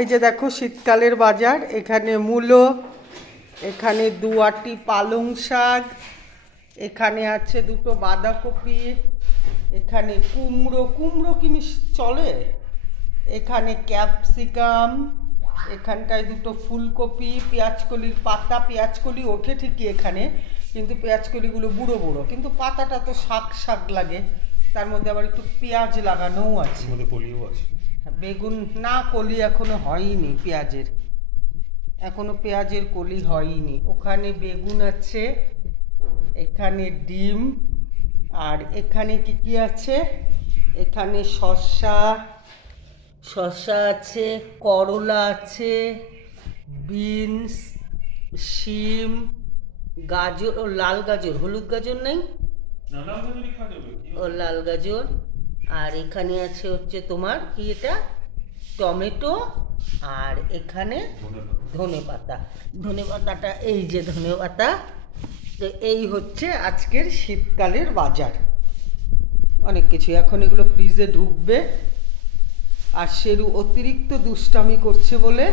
এই যে দেখো শীতকালের বাজার। এখানে মূলো, এখানে 2 আটি পালং শাক, এখানে আছে 2টো বাঁধাকপি, এখানে কুমড়ো, কুমড়ো কি চলে, এখানে ক্যাপসিকাম, এখানটায় 2টো ফুলকপি, পেঁয়াজকলির পাতা। পেঁয়াজকলি ওঠে ঠিকই এখানে, কিন্তু পেঁয়াজকলিগুলো বুড়ো বুড়ো, কিন্তু পাতাটা তো শাক শাক লাগে, তার মধ্যে আবার একটু পেঁয়াজ লাগানোও আছে, কলিও আছে। বেগুন না, কলি এখনো হয়নি পেঁয়াজের, এখনো পেঁয়াজের কলি হয়নি। ওখানে বেগুন আছে, এখানে ডিম, আর এখানে কি কি আছে, এখানে শসা, শসা আছে, করলা আছে, বিনস, শিম, গাজর, ও লাল গাজর, হলুদ গাজর নেই, ও লাল গাজর। আর এখানে আছে হচ্ছে তোমার কি এটা, টমেটো, আর এখানে ধনেপাতা। ধনেপাতাটা এই যে ধনেপাতা। তো এই হচ্ছে আজকের শীতকালের বাজার। অনেক কিছু এখন এগুলো ফ্রিজে ঢুকবে। আর শেরু অতিরিক্ত দুষ্টামি করছে বলে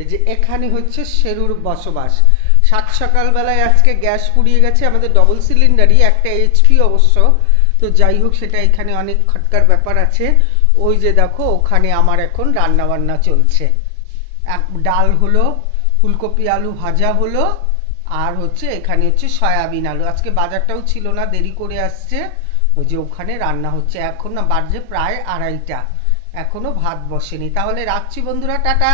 এই যে এখানে হচ্ছে শেরুর বসবাস। সাত সকালবেলায় আজকে গ্যাস পুড়িয়ে গেছে আমাদের, ডবল সিলিন্ডারই, একটা এইচপি অবশ্য। তো যাই হোক, সেটা এখানে অনেক খটকার ব্যাপার আছে। ওই যে দেখো ওখানে আমার এখন রান্না বান্না চলছে। ডাল হলো, ফুলকপি আলু ভাজা হলো, আর হচ্ছে এখানে হচ্ছে সয়াবিন আলু। আজকে বাজারটাও ছিল না, দেরি করে আসছে। ওই যে ওখানে রান্না হচ্ছে। এখন না বাজে প্রায় 2:30, এখনো ভাত বসেনি। তাহলে রাখছি বন্ধুরা, টাটা।